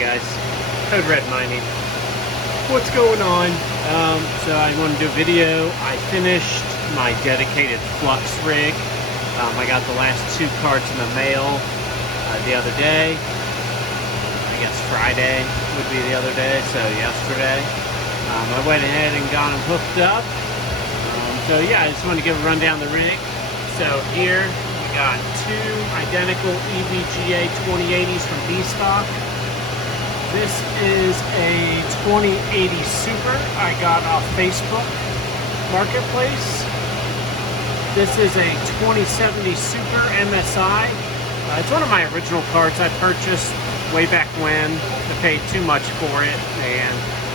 guys, Code Red Mining. What's going on? So I want to do a video. I finished my dedicated Flux rig. I got the last 2 carts in the mail the other day. I guess Friday would be the other day, so yesterday. I went ahead and got them hooked up. So yeah, I just want to give a rundown of the rig. So here we got 2 identical EVGA 2080s from B-Stock. This is a 2080 Super I got off Facebook Marketplace. This is a 2070 Super MSI. It's one of my original carts I purchased way back when. I paid too much for it, and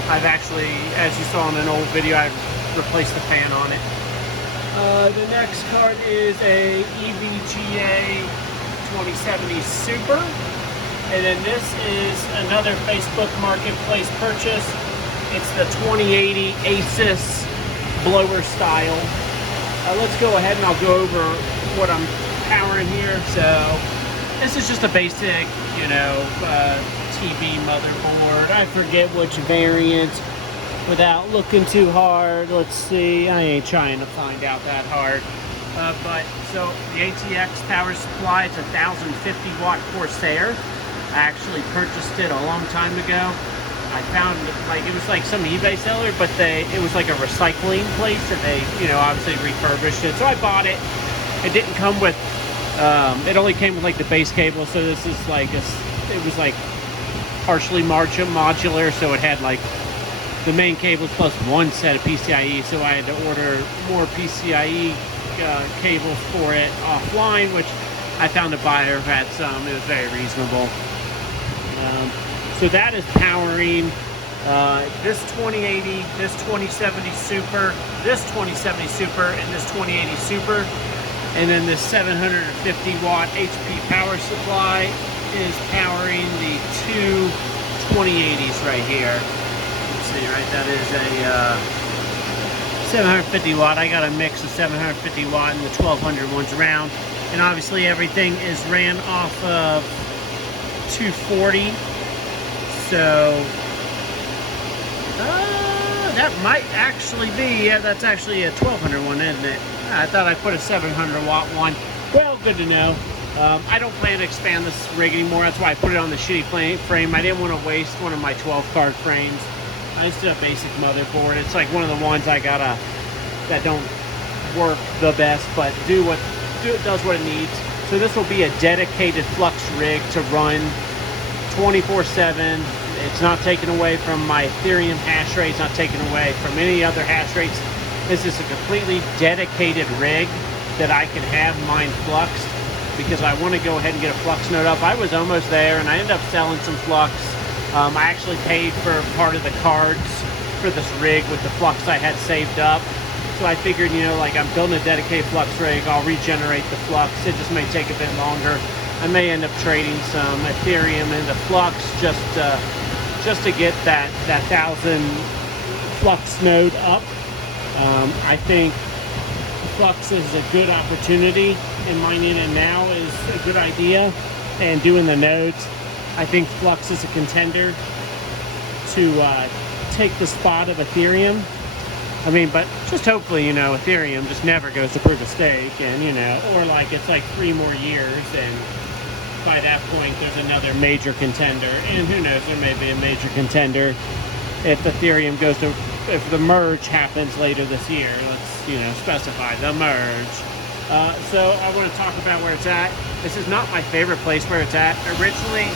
I've actually, as you saw in an old video, I've replaced the fan on it. The next cart is a EVGA 2070 Super. And then this is another Facebook Marketplace purchase. It's the 2080 Asus blower style. Let's go ahead and I'll go over what I'm powering here. So this is just a basic, TV motherboard. I forget which variant without looking too hard. Let's see. I ain't trying to find out that hard. But so the ATX power supply is a 1050 watt Corsair. I actually purchased it a long time ago. I found it was like some eBay seller, but it was like a recycling place, and they obviously refurbished it. So I bought it. It didn't come with it only came with like the base cable, so this is like it was like partially modular, so it had like the main cables plus 1 set of PCIe, so I had to order more PCIe cables for it offline, which I found a buyer who had some. It was very reasonable. So that is powering this 2080, this 2070 Super, this 2070 Super, and this 2080 Super. And then this 750 watt HP power supply is powering the 2 2080s right here. Let's see, right, that is a 750 watt. I got a mix of 750 watt and the 1200 ones around. And obviously everything is ran off of 240. So that might actually be, yeah, that's actually a 1200 one, isn't it? I thought I put a 700 watt one. Well, good to know. I don't plan to expand this rig anymore. That's why I put it on the shitty frame. I didn't want to waste one of my 12 card frames. I just did a basic motherboard. It's like one of the ones I gotta, that don't work the best, but it does what it needs. So this will be a dedicated Flux rig to run 24/7. It's not taken away from my Ethereum hash rate. It's not taken away from any other hash rates. This is a completely dedicated rig that I can have mine fluxed, because I want to go ahead and get a Flux node up. I was almost there, and I ended up selling some Flux. I actually paid for part of the cards for this rig with the Flux I had saved up. So I figured, like I'm building a dedicated Flux rig, I'll regenerate the Flux. It just may take a bit longer. I may end up trading some Ethereum into Flux just to get that 1000 Flux node up. I think Flux is a good opportunity, and mining it now is a good idea. And doing the nodes, I think Flux is a contender to take the spot of Ethereum. I mean, but just hopefully, Ethereum just never goes to proof of stake, and, or like it's like 3 more years, and by that point, there's another major contender. And who knows, there may be a major contender if Ethereum goes to, if the merge happens later this year. Let's, specify the merge. So I want to talk about where it's at. This is not my favorite place where it's at. Originally,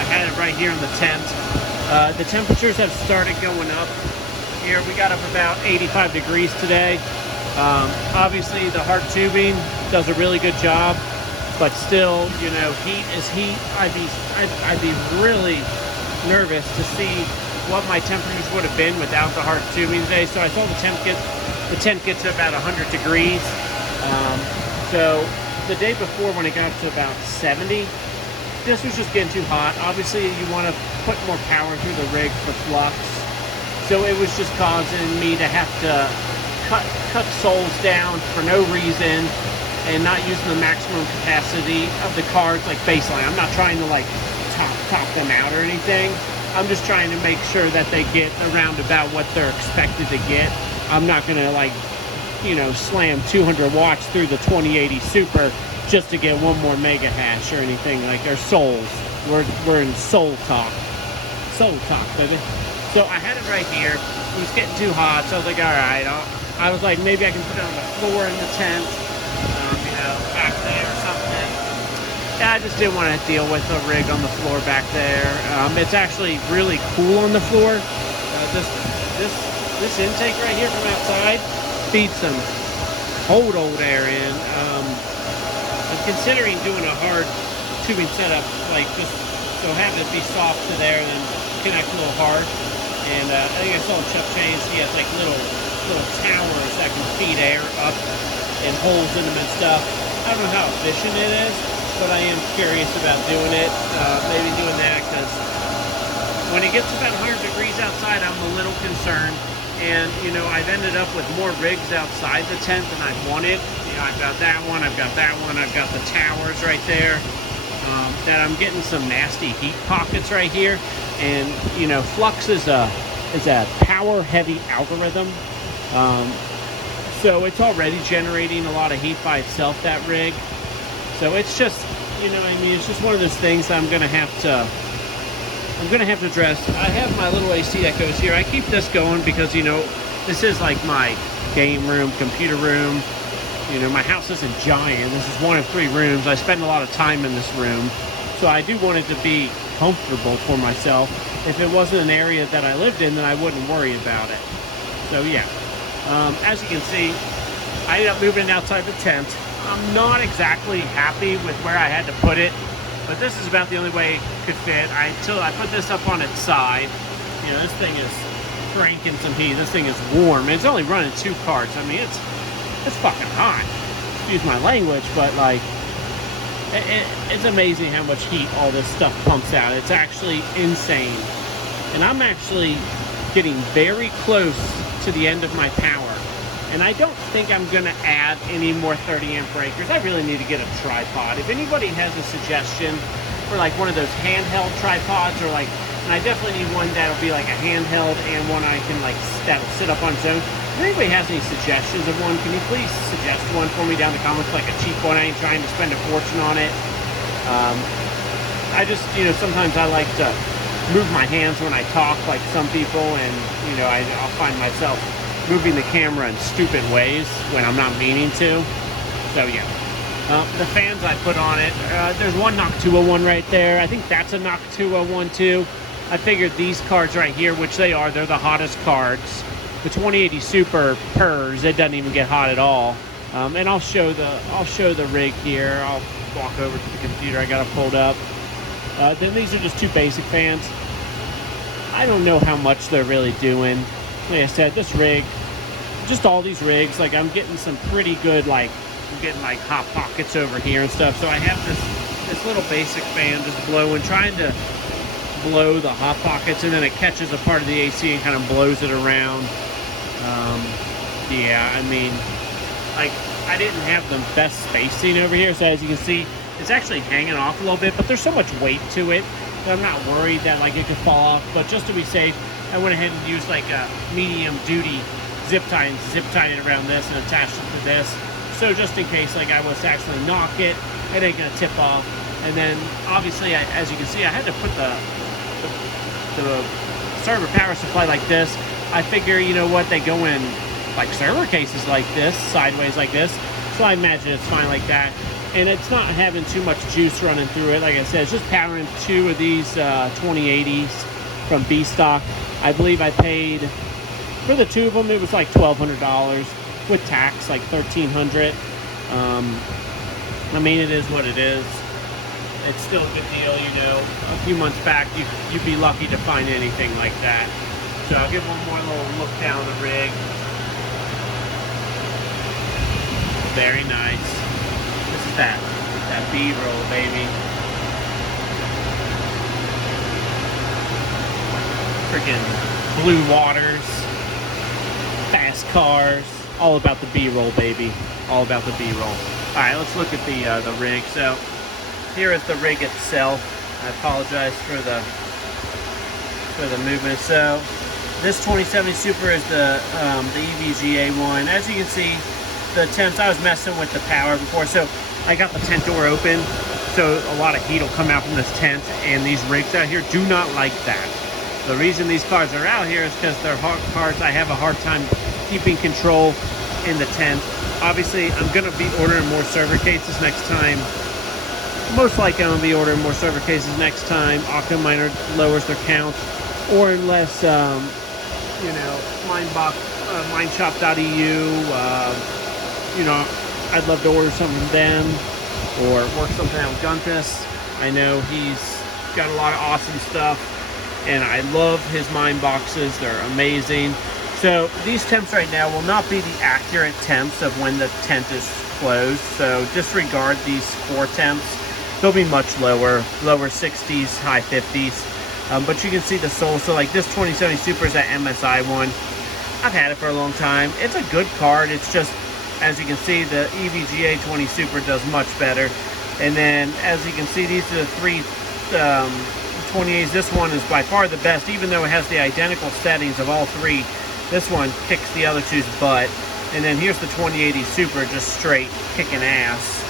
I had it right here in the tent. The temperatures have started going up. Here we got up about 85 degrees today. Obviously the hard tubing does a really good job, but still, heat is heat. I'd be really nervous to see what my temperatures would have been without the hard tubing today. So I saw the tent get to about 100 degrees. So the day before, when it got to about 70, this was just getting too hot. Obviously you want to put more power through the rig for Flux. So it was just causing me to have to cut soles down for no reason, and not using the maximum capacity of the cards like baseline. I'm not trying to like top them out or anything. I'm just trying to make sure that they get around about what they're expected to get. I'm not gonna, like, you know, slam 200 watts through the 2080 Super just to get one more mega hash or anything. Like, they're souls. We're in soul talk. Soul talk, baby. So I had it right here. It was getting too hot, so I was like, all right. I was like, maybe I can put it on the floor in the tent, you know, back there or something. Yeah, I just didn't want to deal with a rig on the floor back there. It's actually really cool on the floor. This intake right here from outside feeds some old air in. I'm considering doing a hard tubing setup, like just so have it be soft to there and then connect a little hard. And I think I saw Chuck James, he has like little towers that can feed air up and holes in them and stuff. I don't know how efficient it is, but I am curious about doing it. Maybe doing that, because when it gets about 100 degrees outside, I'm a little concerned. And, you know, I've ended up with more rigs outside the tent than I wanted. You know, I've got that one, I've got that one, I've got the towers right there. That I'm getting some nasty heat pockets right here. And, you know, Flux is a power-heavy algorithm. So it's already generating a lot of heat by itself, that rig. So it's just, you know, I mean, it's just one of those things that I'm gonna have to address. I have my little AC that goes here. I keep this going because, you know, this is like my game room, computer room. You know, my house isn't giant. This is one of 3 rooms. I spend a lot of time in this room. So I do want it to be comfortable for myself. If it wasn't an area that I lived in, then I wouldn't worry about it. So yeah, as you can see, I ended up moving it outside the tent. I'm not exactly happy with where I had to put it, but this is about the only way it could fit. Until I put this up on its side. You know, this thing is cranking some heat. This thing is warm. It's only running 2 carts. I mean, it's fucking hot. Excuse my language, but like, it's amazing how much heat all this stuff pumps out. It's actually insane. And I'm actually getting very close to the end of my power. And I don't think I'm gonna add any more 30 amp breakers. I really need to get a tripod. If anybody has a suggestion for like one of those handheld tripods, or like, and I definitely need one that'll be like a handheld and one I can like, that'll sit up on its own. If anybody has any suggestions of one, can you please suggest one for me down in the comments, like a cheap one? I ain't trying to spend a fortune on it. I just, you know, sometimes I like to move my hands when I talk like some people, and, you know, I'll find myself moving the camera in stupid ways when I'm not meaning to. So yeah. The fans I put on it, there's one Noctua one right there. I think that's a Noctua one too. I figured these cards right here, which they're the hottest cards. The 2080 Super purrs, it doesn't even get hot at all. And I'll show the rig here. I'll walk over to the computer. I got it pulled up. Then these are just 2 basic fans. I don't know how much they're really doing. Like I said, this rig, just all these rigs, like I'm getting some pretty good, like, I'm getting like hot pockets over here and stuff. So I have this little basic fan just blowing, trying to blow the hot pockets, and then it catches a part of the AC and kind of blows it around. Yeah, I mean, like, I didn't have the best spacing over here, so as you can see, it's actually hanging off a little bit, but there's so much weight to it that I'm not worried that like it could fall off. But just to be safe, I went ahead and used like a medium duty zip tie it around this and attached it to this. So just in case like I was to actually knock it, it ain't gonna tip off. And then obviously, as you can see, I had to put the server power supply like this. I figure, you know what, they go in like server cases like this, sideways like this. So I imagine it's fine like that. And it's not having too much juice running through it. Like I said, it's just powering 2 of these 2080s from B stock. I believe I paid for the 2 of them, it was like $1,200 with tax, like $1,300. I mean, it is what it is. It's still a good deal, you know. A few months back, you'd be lucky to find anything like that. So I'll give one more little look down the rig. Very nice. This is that B-roll, baby. Freaking blue waters, fast cars, all about the B-roll, baby. All about the B-roll. All right, let's look at the rig. So here is the rig itself. I apologize for the movement. So this 2070 Super is the EVGA one. As you can see, the temps, I was messing with the power before, so I got the tent door open, so a lot of heat will come out from this tent, and these rigs out here do not like that. The reason these cars are out here is because they're hard cars. I have a hard time keeping control in the tent. Obviously, I'm going to be ordering more server cases next time. Most likely, I'm going to be ordering more server cases next time Aqua Miner lowers their count, or unless, you know, Mindshop.eu, you know, I'd love to order something from them, or work something out with Guntus. I know he's got a lot of awesome stuff, and I love his mine boxes. They're amazing. So these temps right now will not be the accurate temps of when the tent is closed, so disregard these 4 temps. They'll be much lower 60s, high 50s. But you can see the sole. So like this 2070 Super is that MSI one. I've had it for a long time. It's a good card. It's just, as you can see, the EVGA 20 Super does much better. And then, as you can see, these are the 3 28s. This one is by far the best, even though it has the identical settings of all 3. This one kicks the other 2's butt. And then here's the 2080 Super, just straight kicking ass.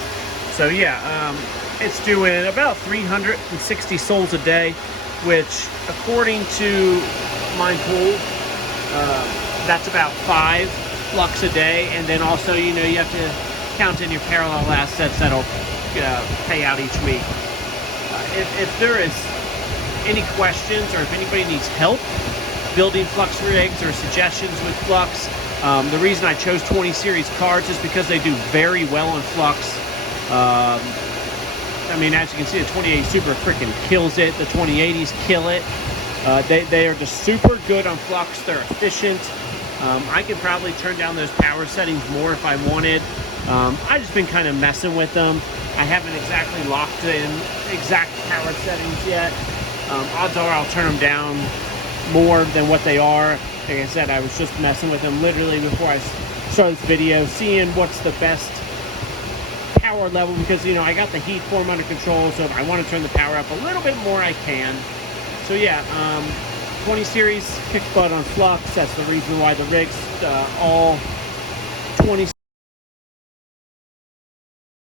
So yeah, it's doing about 360 souls a day, which, according to Minepool, that's about 5 flux a day. And then also, you know, you have to count in your parallel assets that'll pay out each week. If there is any questions, or if anybody needs help building flux rigs or suggestions with flux, the reason I chose 20 series cards is because they do very well on flux. I mean, as you can see, the 2080 Super freaking kills it. The 2080s kill it. They are just super good on flux. They're efficient. I could probably turn down those power settings more if I wanted. I've just been kind of messing with them. I haven't exactly locked in exact power settings yet. Odds are I'll turn them down more than what they are. Like I said, I was just messing with them literally before I started this video, seeing what's the best power level, because, you know, I got the heat form under control, so if I want to turn the power up a little bit more, I can. So yeah, 20 series kicks butt on flux. That's the reason why the rigs all 20